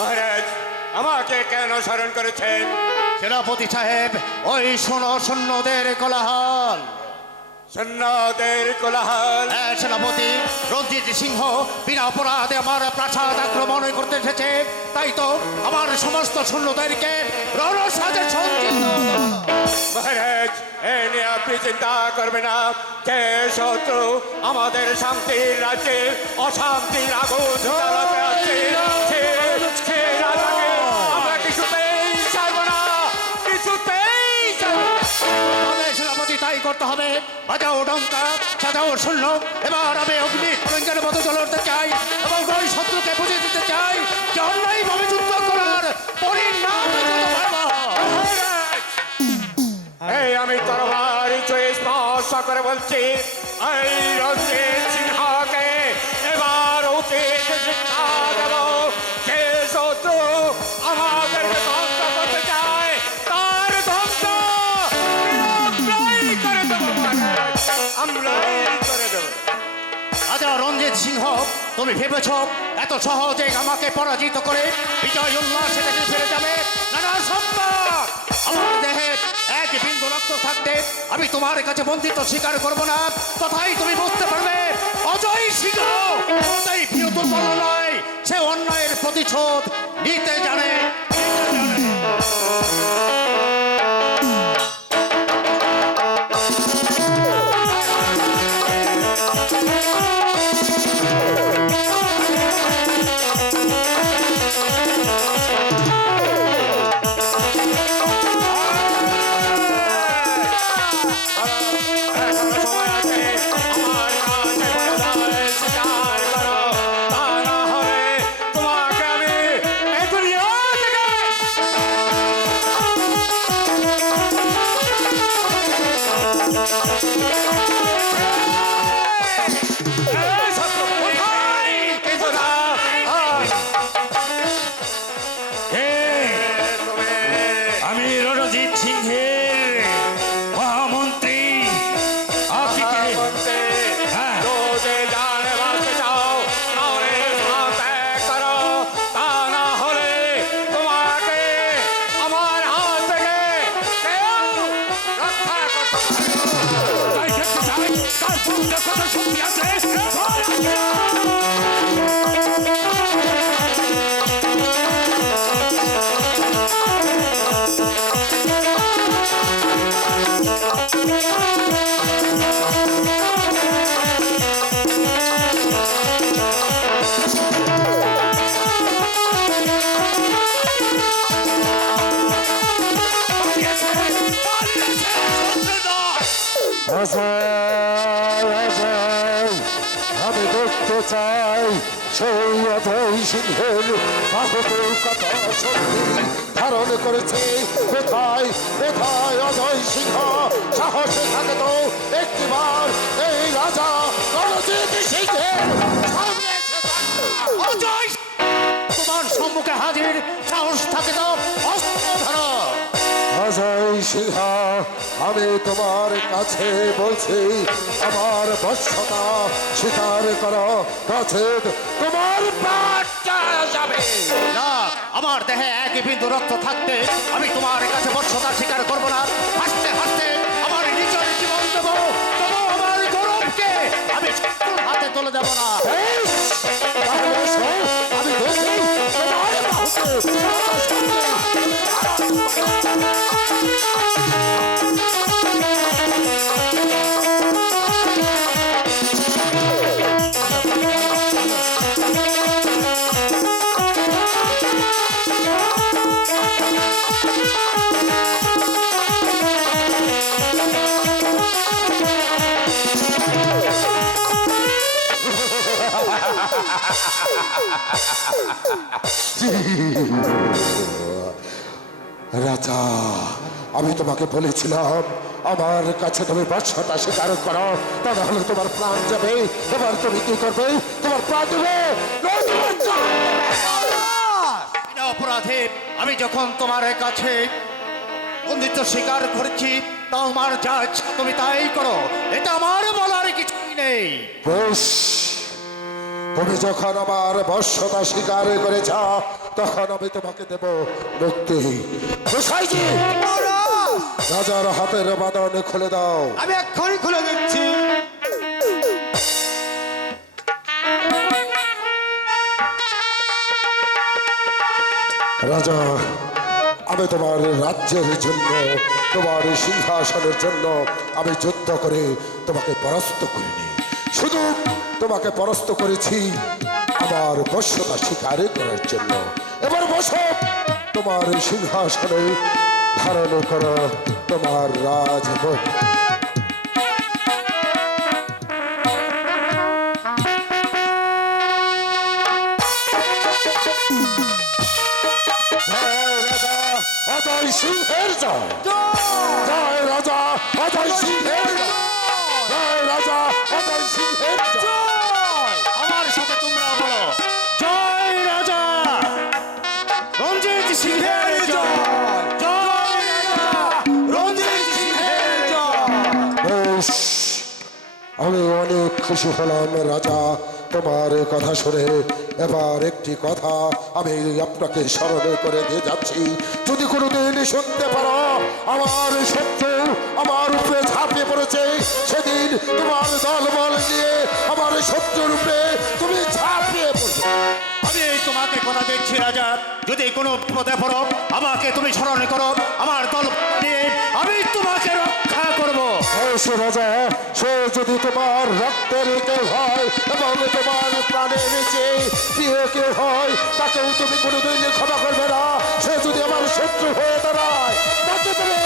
মহারাজ আমাকে কেন স্মরণ করেছেন? সেনাপতি সাহেব, ওই শোনো সৈন্যদের কোলাহল। সৈন্যদের কোলাহল? হ্যাঁ সেনাপতি, রঞ্জিত সিংহ বিনা অপরাধে আমার প্রাসাদ আক্রমণ করতে এসেছে। তাই তো আমার সমস্ত সৈন্যদেরকে রণসাজে সজ্জিত। মহারাজ এ নিয়ে আপনি চিন্তা করবেন না। যে শত্রু আমাদের শান্তির রাজ্যে অশান্তির আগুন জ্বালাতে আসছে, সে রাজাকে আমরা কিছুতেই ছাড়ব না, কিছুতেই ছাড়ব না। তবে সেনাপতি তাই করতে হবে। বাজাও ডঙ্কা, সাজাও শূন্য। এবার আমি অগ্নি তরঙ্গের মতো জ্বলে উঠতে চাই এবং ওই শত্রুকে বুঝিয়ে দিতে চাই যে অন্যায়ভাবে যুদ্ধ করার পরিণাম কত ভয়াবহ। এই আমি তরবারি চয়ে স্পর্শ করে বলছি, এই রঞ্জিত সিংহকে এবার উচিত শিক্ষা দেব। যে শত্রু আমাদেরকে ধ্বংস করতে চায় তার ধ্বংস আমরাই করে দেব, আমরাই করে দেব। রাজা রঞ্জিত সিংহ, তুমি ভেবেছ এত সহজে আমাকে পরাজিত করে বিজয় উল্লাসে দেশে ফিরে যাবে? না না, সম্ভব। আমার দেহে এক বিন্দু রক্ত থাকতে আমি তোমার কাছে বন্দিত স্বীকার করব না। তথাই তুমি বুঝতে পারবে অজয় সিংহ তাই বিরত দল নয়, সে অন্যায়ের প্রতিশোধ নিতে জানে, নিতে জানে। এখনো সময় আছে, আমার কাছে বরদায় স্বীকার করো, তা না হলে তোমাকে আমি এই দুনিয়া থেকে এই শত্রু কোথায়? কিন্তু না, তুমি আমি রণজিৎ সিংহের মহামন্ত্রী। বলতে হ্যাঁ। রোজে জানে বাঁচতে চাও, তাহলে প্রাণ ত্যাগ করো, তা না হলে তোমাকে আমার হাত থেকে কেউ রক্ষা করতে আমি দেখতে চাই সেই অজয় সিংহের বাহুতে কত শক্তি ধারণ করেছে। কোথায় কোথায় অজয় সিংহ? সাহসে থাকে তো একটিবার এই রাজা রণজিৎ সিংহের সামনে এসে দাঁড়াও। অজয়, তোমার সম্মুখে হাজির, সাহস থাকে তো অস্ত্র ধরো। অজয় সিংহ, আমি তোমার কাছে বলছি, আমার বশ্যতা স্বীকার করো, নচেৎ তোমার প্রাণটা যাবে। না, আমার দেহে এক বিন্দু রক্ত থাকতে আমি তোমার কাছে বর্ষতা স্বীকার করবো না। হাসতে হাসতে আমার নিজের জীবন দেবো, তবু আমার গৌরবকে আমি শত্রুর হাতে তুলে দেবো না। তাহলে এসো, আমি দেখি তোমার বাহুতে কত শক্তি ধারণ করেছে। রাজা, আমি তোমাকে বলেছিলাম আমার কাছে তুমি বর্ষতা স্বীকার করো, তা নাহলে তোমার প্রাণ যাবে। এবার তুমি কি করবে? তোমার প্রাণ দেবে? বিনা অপরাধে আমি যখন তোমার কাছে বন্দিত্ব স্বীকার করেছি, তোমার যা ইচ্ছা তুমি তাই করো, এটা আমার বলার কিছুই নেই। বেশ, তুমি যখন আমার বর্ষতা স্বীকার করেছ, তখন আমি তোমাকে দেব মুক্তি। গোসাইজি, রাজার হাতের বাঁধন খুলে দাও। আমি এক্ষুনি খুলে দিচ্ছি। রাজা, আমি তোমার রাজ্যের জন্য, তোমার সিংহাসনের জন্য আমি যুদ্ধ করে তোমাকে পরাস্ত করিনি, শুধু তোমাকে পরাস্ত করেছি আমার বশ্যতা স্বীকার করার জন্য। এবার বসো, তোমার সিংহাসনে ধারণ করো তোমার রাজভোগ। অজয় সিংহের জয়, জয় রাজা অজয় সিংহের জয়, জয় রাজা অজয় সিংহের জয়। আমার সাথে তোমরা বলো, জয় রাজা রঞ্জিত সিংহের জয়, জয় রাজা রঞ্জিত সিংহের জয়। বেশ, আমি অনেক খুশি হলাম রাজা তোমার কথা শুনে। এবার একটি কথা আমি আপনাকে স্মরণে করে দিয়ে যাচ্ছি, যদি কোনোদিন শুনতে পারো আমার শত্রু আমার উপরে ঝাঁপিয়ে পড়েছে, সেদিন তোমার দলবল নিয়ে আমার শত্রুর উপরে তুমি ঝাঁপিয়ে পড়বে। আমি এই তোমাকে কথা দিচ্ছি রাজা, যদি কোনো বিপদে পড়ো আমাকে তুমি স্মরণ করো, আমার দল নিয়ে আমি তোমাকে রক্ষা করবো। সে রাজা, সে যদি তোমার রক্তের কেউ হয় এবং তোমার প্রাণের নিচে প্রিয় কেউ হয়, তাকেও তুমি কোনোদিন ক্ষমা করবে না। সে যদি আমার শত্রু হয়ে দাঁড়ায়, তাকে তুমি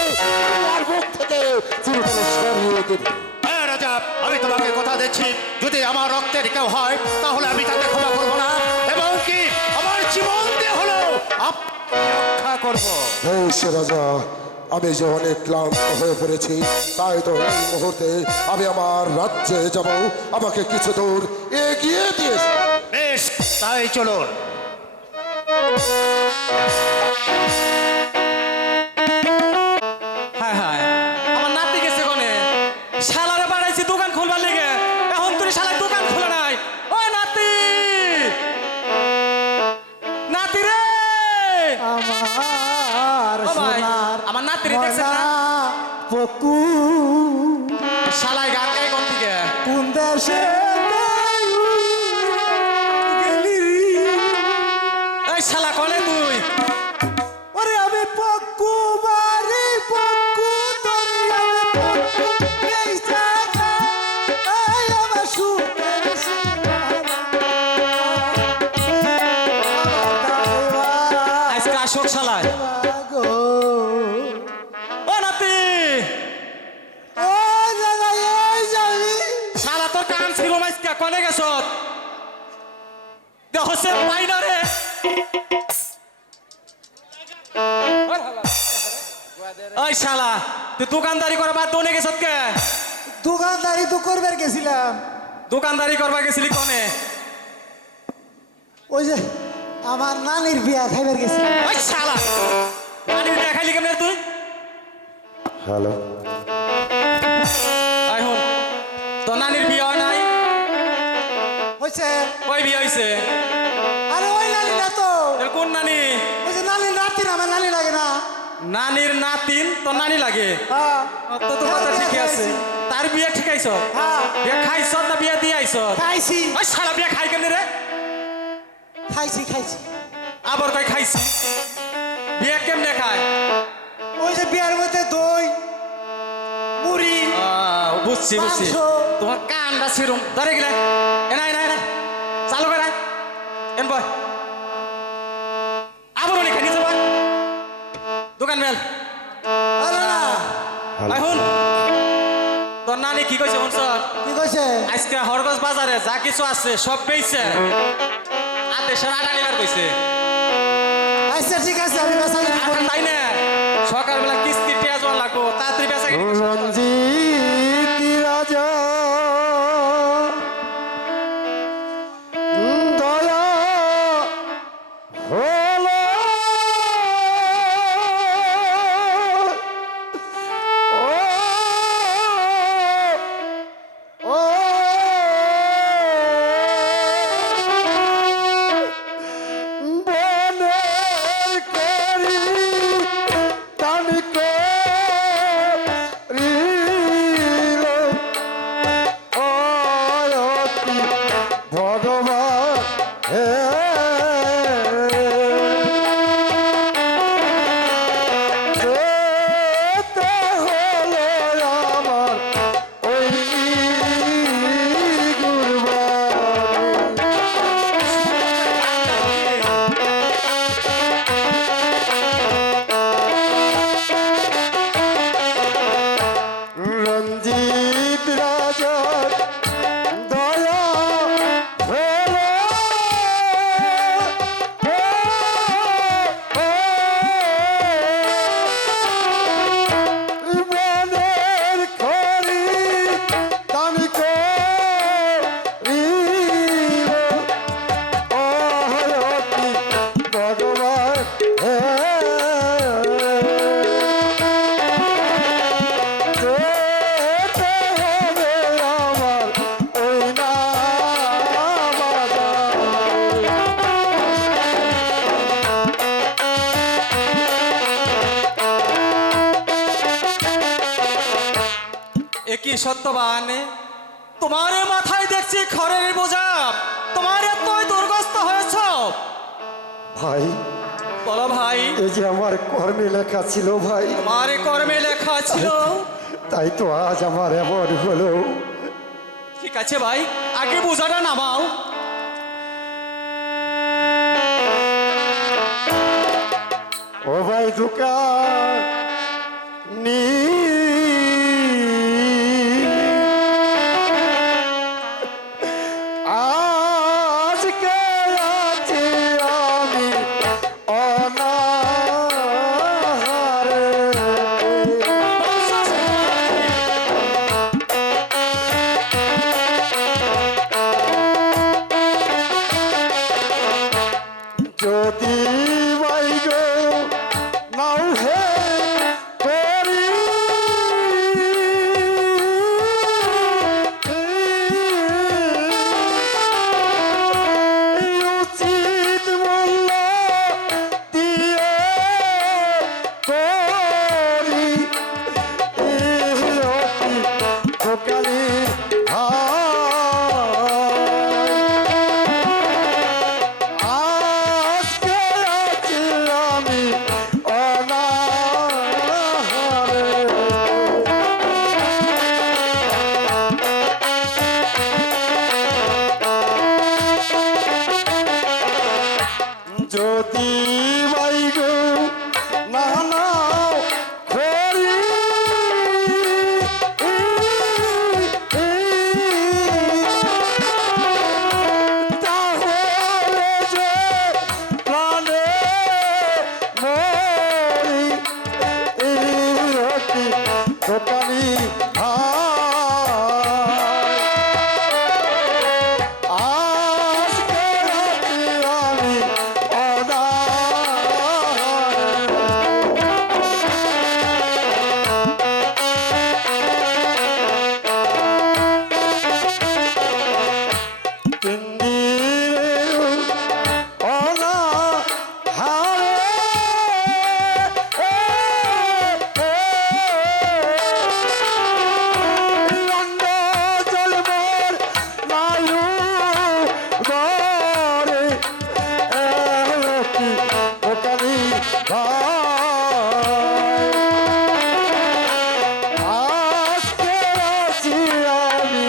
তোমার মুখ থেকে চিরতরে সরিয়ে দেবে। হ্যাঁ রাজা, আমি তোমাকে কথা দিচ্ছি, যদি আমার রক্তের কেউ হয় তাহলে আমি তাকে ক্ষমা করবো না, এবং কি আমার জীবন দিয়ে হলেও রক্ষা করবো। সে রাজা, আমি যে অনেক ক্লান্ত হয়ে পড়েছি, তাই তো এই মুহূর্তে আমি আমার রাজ্যে যাব। আমাকে কিছু দূর এগিয়ে দিয়েছে। বেশ, তাই চলুন। হায় হায়, আমার নাতি গেছে কোনে? শালারে বাড়াইছি দোকান খুলবার লেগে, এখন তুই শালার দোকান খুলে নাই। ওই নাতি, নাতি রে, আমার ও ভাই, সোনার আমার নাতি রে দেখছেন না? পকু শালাই গান গাই কোন থেকে? কোন দেশে গেলি রে? এই শালা কনে তুই? ওরে আমি পকু বাড়ি পকু তোরে আমি পকু এই জায়গা এই আমার সুখের আজকে আসুক শালায়। গো ও নাতি, ও জায়গা এই যাবি শালা তোর কান ছিল মাইসকা কনে গেছ? দেখছে পাই না রে। ওই শালা, তুই দোকানদারি করা বাদ দোনে গেছত কে? দোকানদারি তো করবার গেছিলাম, দোকানদারি করবা গেছিলি কনে? ওই যে আমার নানির বিয়া খাইবার গেছিলাম। ওই শালা, পানি দেখাইলি কেমনে তুই? হ্যালো, আই হন, তোর নানির বিয়ে হয় নাই? হয়েছে ওই বিয়ে হয়েছে? আরে ওই নানি না তো, তোর কোন নানি? ওই যে নানির নাতি না, আমার নানি লাগে না। নানির নাতিন তোর নানি লাগে? হ্যাঁ তো তোর কথা ঠিকই আছে। তার বিয়ে ঠিক আইছ? হ্যাঁ বিয়ে খাইছ না বিয়ে দিয়ে আইছ? খাইছি ওই শালা বিয়ে খাই কেমনে রে? খাইছি খাইছি। আবার কই খাইছি? বিয়ে কেমনে খায়? ওই যে বিয়ার মধ্যে দই মুড়ি বুঝছি বুঝছি। মাংস। তোমার কানটা সেরম ধরে গেলে এনা এনা এনা চালু করে এন বয় আবার অনেক খাই বয় দোকান মেল আরে না, এখন তোর নানি কি কইছে শুনছ? কি কইছে? আজকে হরগজ বাজারে যা কিছু আছে সব পেয়েছে, আদেশের আটা নিবার কইছে। আচ্ছা ঠিক আছে, আমি বেচা কিনা আটা করি। তাই না, সকালবেলা কিস্তি পেঁয়াজ লাগবো, তাড়াতাড়ি বেচা কিনা করতে হবে। রঞ্জিত রাজা দয়া হলো ও বনে সত্যবান, তোমার মাথায় দেখছি খড়ের বোঝা, তোমার এতই দুর্গস্ত হয়েছ। ভাই বলো ভাই, এই যে আমার কর্মে লেখা ছিল ভাই, তোমার কর্মে লেখা ছিল। তাই তো আজ আমার এমন হলো। ঠিক আছে ভাই, আগে বোঝাটা নামাও। ও ভাই দোকান নি আজকে আছি আমি অনাহারে। যদি ভাই গো নাও হে করি উচিত মূল্য দিয়ে করি সকালে আজকে আছি আমি অনাহারে। যদি ভাই গো না নাও খড়ি তাহলে যে প্রাণে মরি রতি দোকানি আজকে রাতে আমি আজকে আছি আমি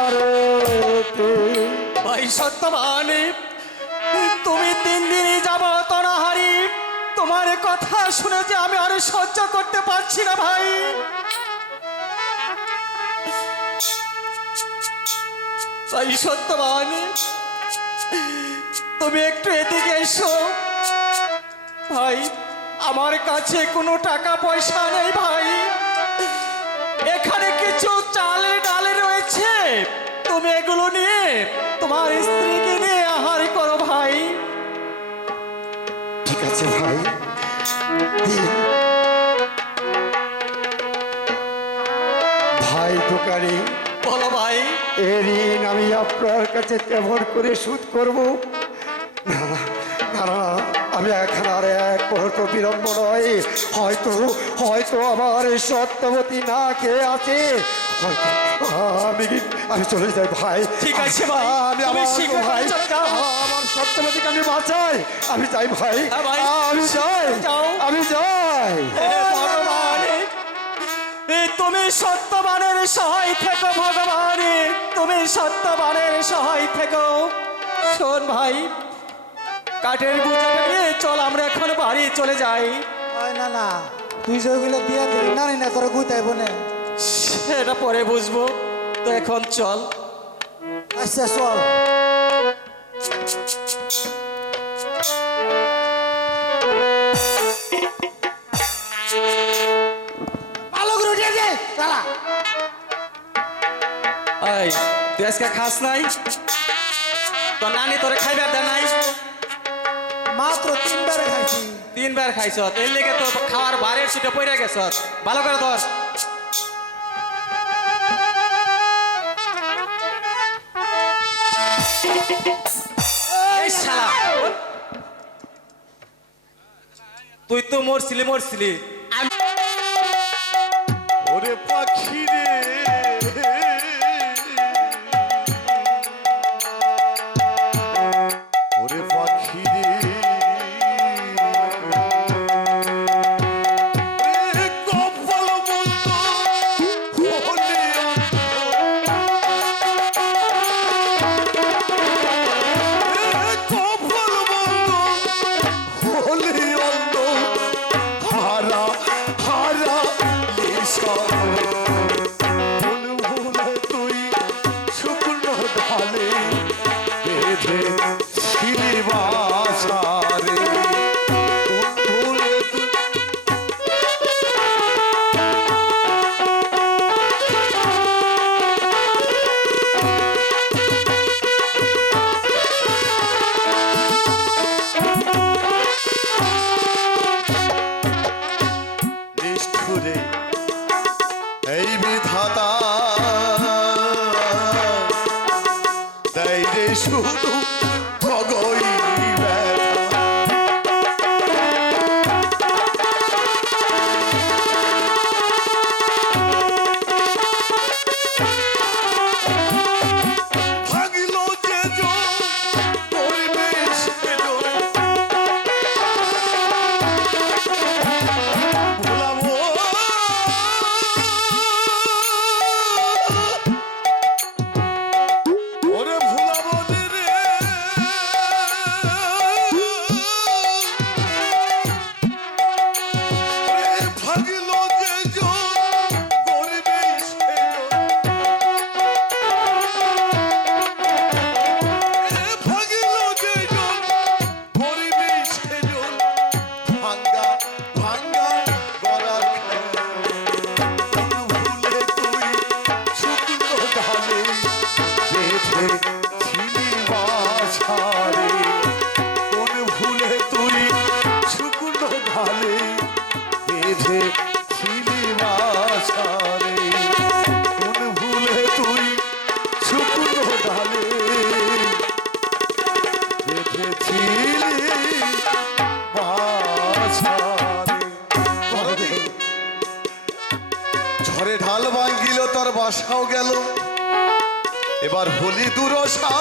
অনাহারেতে। ভাই সত্যবান, তুমি 3 দিনই যাব তনাহারি। তোমার কথা শুনে যে আমি আর সহ্য করতে পারছি না ভাই। ভাই সত্যবান, তুমি একটু এদিকে এসো। ভাই আমার কাছে কোনো টাকা পয়সা নেই ভাই, এখানে কিছু চাল ডাল রয়েছে, তুমি এগুলো নিয়ে তোমার স্ত্রীকে নিয়ে আহার করো ভাই। ঠিক আছে ভাই, দিন। ভাই দোকানি, বলো ভাই। এ ঋণ আমি আপনার কাছে কেমন করে শোধ করব? না না, না না, আমি এখন আর এক মুহূর্ত বিলম্ব নয়। হয়তো হয়তো আমার এই সত্যবতী না খেয়ে আছে। হয়তো আমি চলে যাই ভাই। ঠিক আছে ভাই, আমি তুমি আমার শীঘ্র ভাই চলে যাও। আমার সত্যবতীকে আমি বাঁচাই। আমি যাই ভাই, হ্যাঁ ভাই, আমি যাই, যাও। আমি যাই। হে ভগবান, তুমি সত্যবানের সহায় থেকো ভগবান, তুমি সত্যবানের সহায় থেকো। শোন ভাই, কাঠের বুঝাটা নিয়ে চল আমরা এখন বাড়ি চলে যাই। না না, তুই যেগুলো দিয়ে দিবি না না তোর গুতাইব না। সেটা পরে বুঝবো, তো এখন চল। আচ্ছা চল। ভালো করে উঠে দে চালা। এই তুই আজকে খাস নাই? তোর নানি তোরে খাইবার দেয় নাই? মাত্র 3 বার খাইছি। 3 বার খাইছ, এর লেগে তো খাওয়ার বারের সিটে পড়ে গেছ। ভালো করে ধর। এই শালা, তুই তো মরছিলি আমি শুধু অগই ব্যথা। ভাঙিল যে জন পরিবেশ এলো, ভোলাবো ওরে ভোলাবো রে, ওরে ভাঙিল যে জন পরিবেশ এলো, ভাগিল যে জন পরিবেশ এলো, ভাঙ্গা ভাঙ্গা গলার ভুলে তুই শুকনো ঢালে বেঁধে ছিলি বাছারে, কোন ভুলে তুই শুকনো ঢালে বেঁধে ছিলি বাছারে, কোন ভুলে তুই শুকনো ঢালে বেঁধেছিলি বাছারে। ঝড়ে ঢাল ভাঙিল তোর বাসাও গেল, এবার হলি দুরসা,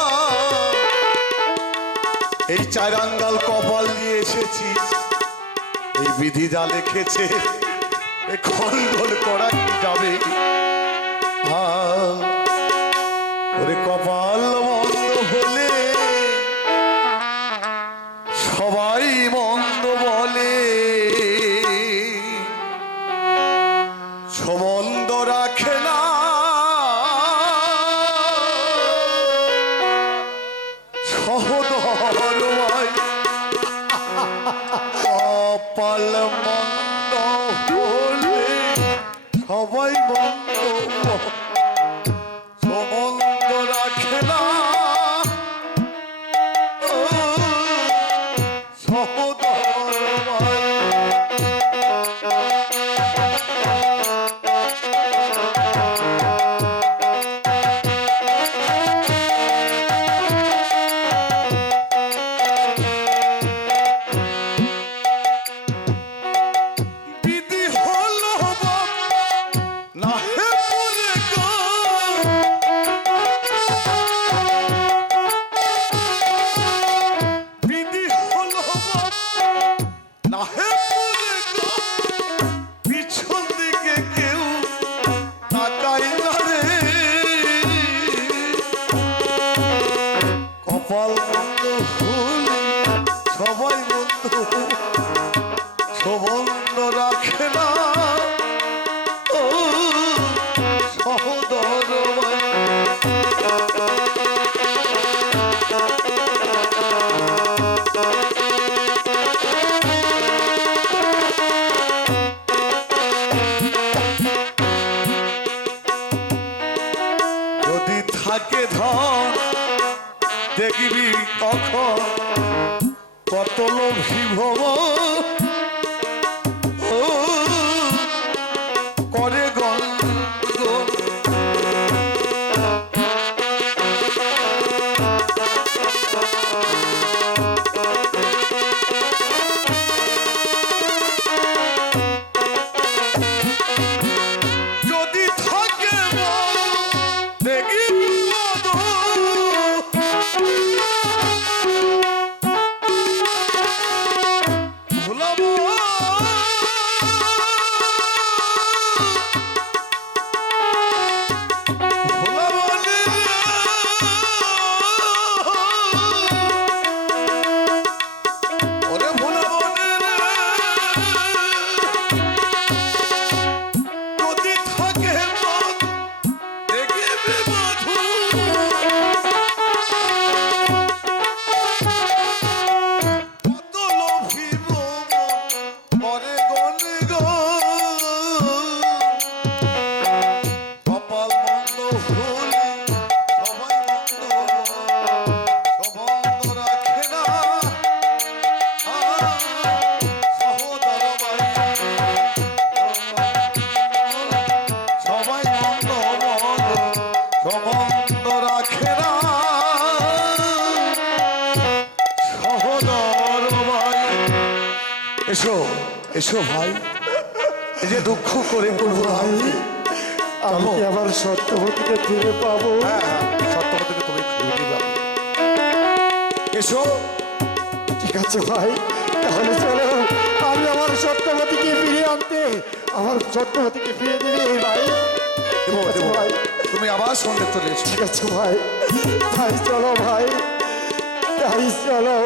এই চারাঙ্গাল কপাল নিয়ে এসেছি, এই বিধি যা লিখেছে এ খণ্ডন করা কি যাবে। ওরে কপাল মন্দ হলে সবাই মন্দ বলে, সম্বন্ধ রাখে না সহদর ভাই, কপাল মন্দ হলে সবাই মন্দ, সম্বন্ধ রাখে না সহদর ভাই। বিধি হলো বাপ না হে পুরে গো, বিধি হলো বাপ না হে পুরে গো, পিছন দিকে কেউ তাকাই না রে, কপাল মন্দ হলে সবাই মন্দ, সম্বন্ধ রাখে না ও সহদর ভাই। যদি থাকে ধন দেখবি তখন কত লোভী ভব, ও করে গন্ধ যদি থাকে দেখবি ভুলাবো সম্বন্ধ রাখে না এসো ভাই, এই যে দুঃখ করে করবো ভাই আমি কি আমার সত্যবতীকে ফিরে পাবো? সত্যবতীকে তুমি খুঁজে পাবে। এসো। ঠিক আছে ভাই, তাহলে চলো আমি আমার সত্যবতীকে ফিরিয়ে আনতে, আমার সত্যবতীকে ফিরিয়ে দিবি ভাই। দেবো ঠিক আছে দেবো, ভাই, তুমি আবার সঙ্গে চলে এসো। ঠিক আছে ভাই, ভাই চলো ভাই, তাই চলো।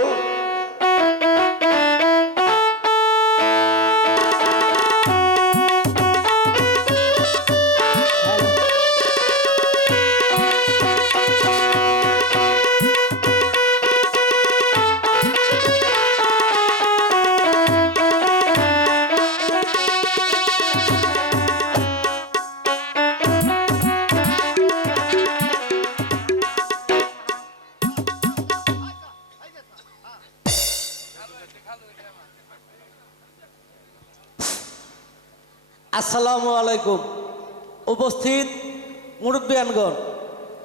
আসসালামু আলাইকুম। উপস্থিত মুরব্বিয়ানগণ,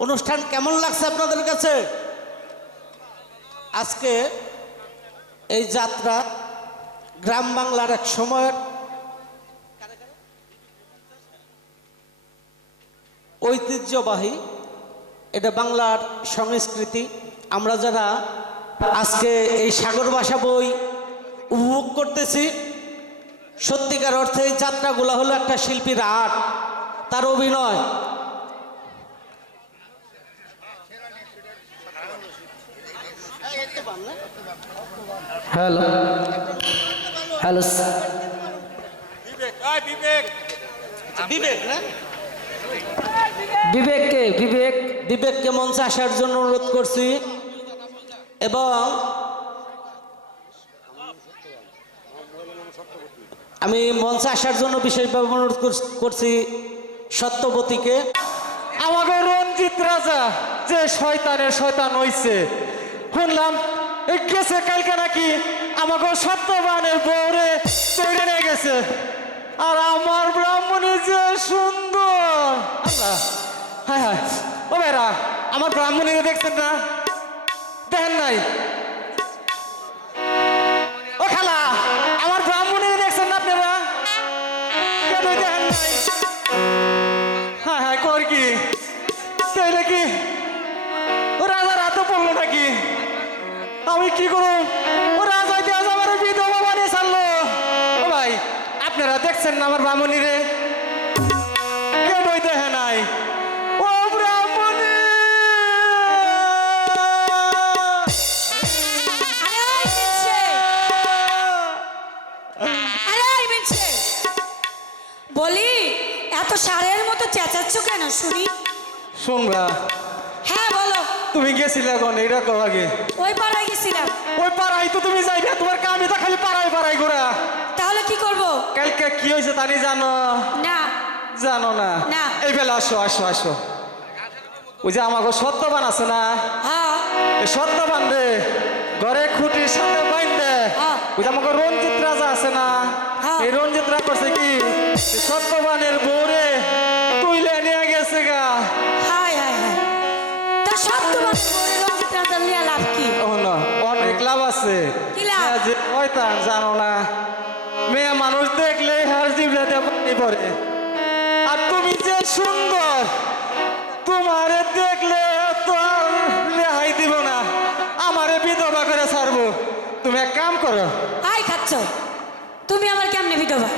অনুষ্ঠান কেমন লাগছে আপনাদের কাছে? আজকে এই যাত্রা গ্রাম বাংলার এক সময়ের ঐতিহ্যবাহী, এটা বাংলার সংস্কৃতি। আমরা যারা আজকে এই সাগর ভাষা বই উপভোগ করতেছি, সত্যিকার অর্থে এই যাত্রাগুলো হলো একটা শিল্পীর আর্ট, তার অভিনয়। হ্যালো হ্যালো বিবেক না, বিবেককে বিবেক বিবেককে মঞ্চে আসার জন্য অনুরোধ করছি এবং আমি মঞ্চে আসার জন্য বিশেষভাবে অনুরোধ করছি সত্যবতীকে। আমাকে রঞ্জিত রাজা যে শয়তানের শয়তান হইছে, শুনলাম গেছে কালকে নাকি আমাকে সত্যবানের বউরে তৈরি নিয়ে গেছে। আর আমার ব্রাহ্মণী যে সুন্দর, আল্লাহ, হায় হায়। ও বেরা, আমার ব্রাহ্মণীকে দেখছেন না? দেখেন নাই? ও খালা, আমার ব্রাহ্মণীকে দেখছেন না আপনারা? কেন দেখেন নাই? হ্যাঁ হ্যাঁ, কর কি তাইলে কি ও রাজার হাতে পড়লো নাকি? আমি কি করব? ও রাজা দিয়ে আমার বিধবা বানিয়ে ছাড়লো। ও ভাই, আপনারা দেখছেন না আমার ব্রাহ্মণী রে? কেনই দেখে নাই? ও ব্রাহ্মণী, বলি এত সারের মতো চেঁচাচ্ছ কেন শুনি? শুনবা? হ্যাঁ বলো। তুমি গেছিলে এখন এইটা কো আগে? ওই পাড়ায় গেছিলাম। ওই পাড়াই তো তুমি যাইবে, তোমার কামই তো খালি পাড়ায় পাড়ায় ঘোরা। তাহলে কি করব? কালকে কি হয়েছে তা নিয়ে জানো? না জানো না? না। এই বেলা আসো আসো আসো। ওই যে আমাকে সত্যবান আছে না, হ্যাঁ এই সত্যবান রে ঘরে খুঁটির সাথে বাইন্দে, হ্যাঁ। ওই যে আমাকে রঞ্জিত রাজা আছে না, হ্যাঁ। এই রঞ্জিত রাজা করছে কি, এই সত্যবানের বউরে তুইলে নিয়ে গেছে গা। হায় হায় হায়, তা সব তোমার বউরে রঞ্জিত রাজার লিয়া লাভ কি? ও না, অনেক লাভ আছে। কি লাভ? হ্যাঁ, যে শয়তান জানো না, মেয়ে মানুষ দেখলে হার জিভলাতে পানি পড়ে। আর তুমি যে সুন্দর, তোমারে দেখলে তো আর রেহাই দিব না, আমারে বিধবা করে ছাড়বো। তুমি এক কাম করো, আই খাচ্ছ তুমি আমার কেমনে বিধবা?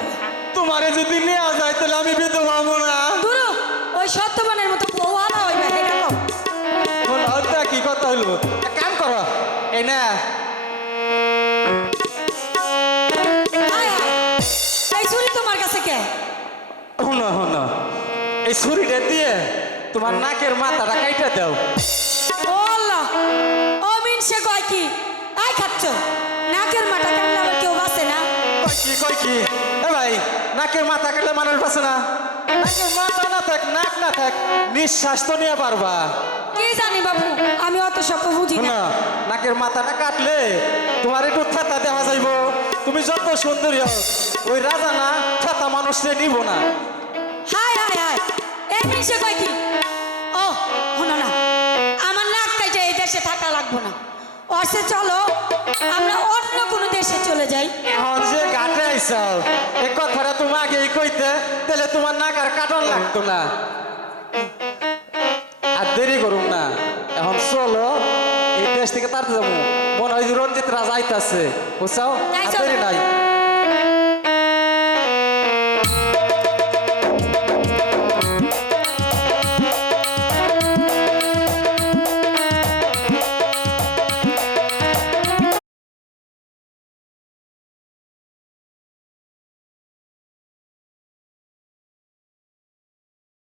তোমারে যদি নেওয়া যায় তাহলে আমি বিধবা হবো না। দুরু ওই সত্যবানের মতো বউ আলা হইবে এটা কও। বলো, ওটা কি কথা হইলো? এক কাম করো, এই না হায় হায়, এই চুরি তোমার কাছে কে? শোনো শোনো, এই ছুরিটা দিয়ে তোমার নাকের মাথাটা কাইটা দাও। ও আল্লাহ, ও মিনসে কয় কি? আই খাচ্ছ নাকের মাথা কাটলে আবার কেউ বাঁচে না? কয় কি এ ভাই, নাকের মাথা কাটলে মানুষ বাঁচে না? নাকের মাথা না থাক, নাক না থাক, নিঃশ্বাস তো নিয়ে পারবা। কি জানি বাবু, আমি অত সব বুঝি না। শোনো, নাকের মাথাটা কাটলে তোমার একটু থেতা দেখা যাইব। তুমি যত সুন্দরী হও, ওই রাজা না থেতা মানুষকে নিব না। হায় হায় হায়, এই মিনসে কয় কি? ও শোনো না, আমার নাক কাটে এই দেশে থাকা লাগবো না। অসে চলো আমরা অন্য কোনো দেশে চলে যাই। এখন যে ঘাটে আইসাও এই কথাটা তোমার আগেই কইতে তাহলে তোমার নাকার কাটন লাগতো না। আর দেরি করুন না, এখন চলো এই দেশ থেকে তাড়াতাড়ি যাবো। মনে হয় যে রঞ্জিত রাজা আইতাছে, বুঝছাও? তাই আর চলো। দেরি নাই।